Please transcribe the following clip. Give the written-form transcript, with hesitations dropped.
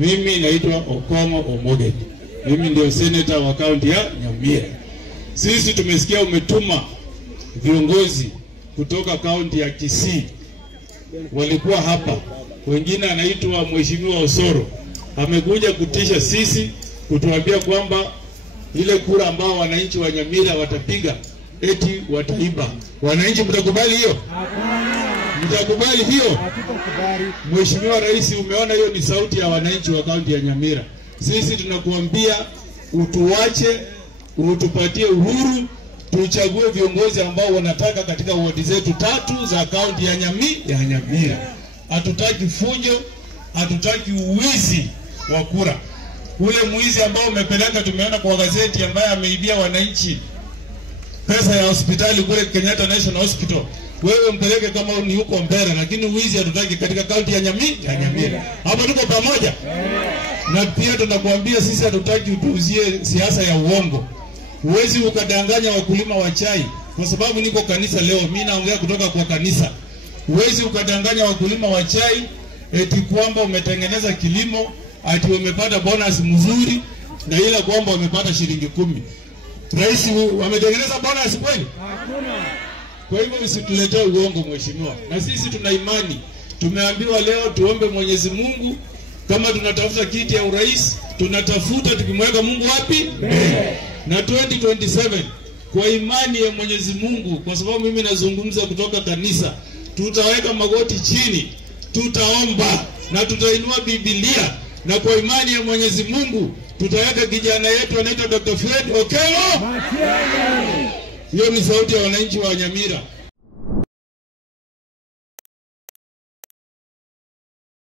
Mimi naitwa Okomo Omoge. Mimi ndio senator wa kaunti ya Nyamira. Sisi tumesikia umetuma viongozi kutoka kaunti ya Kisii. Walikuwa hapa. Wengine anaitwa Mheshimiwa Osoro. Amekuja kutisha sisi kutuambia kwamba ile kura ambao wananchi wa Nyamira watapiga eti wataiba. Wananchi mtakubali hiyo? Mtakubali hiyo? Mheshimiwa Rais, umeona hiyo ni sauti ya wananchi wa kaunti ya Nyamira. Sisi tunakuambia utuache, utupatie uhuru, tuchague viongozi ambao wanataka katika wadi zetu 3 za kaunti ya Nyamira. Hatutaki fujo, hatutaki uwizi wa kura. Ule mwizi ambao umepeleka tumeona kwa gazeti ambaye ameibia wananchi pesa ya hospitali kule Kenyatta National Hospital. Wewe mpeleke kama ni huko Mbera, lakini uwizi hatutaki katika kaunti ya Nyamira. Hapo tuko pamoja. Na pia tunakuambia sisi hatutaki utuuzie siasa ya uongo. Uwezi ukadanganya wakulima wa chai, kwa sababu niko kanisa leo, mimi naongea kutoka kwa kanisa. Uwezi ukadanganya wakulima wa chai eti kwamba umetengeneza kilimo, ati umepata bonus mzuri na ila kwamba umepata shilingi 10. Rais wametengeneza bonus kweli? Hakuna. Kwa hivyo usituletee uongo mheshimiwa. Na sisi tuna imani. Tumeambiwa leo tuombe Mwenyezi Mungu kama tunatafuta kiti ya urais, tunatafuta tukimweka Mungu wapi? Na 2027 kwa imani ya Mwenyezi Mungu, kwa sababu mimi nazungumza kutoka kanisa, tutaweka magoti chini, tutaomba na tutainua Biblia, na kwa imani ya Mwenyezi Mungu tutaweka kijana yetu anaitwa Dr. Fred Okello. Hiyo ni sauti ya wananchi wa Nyamira.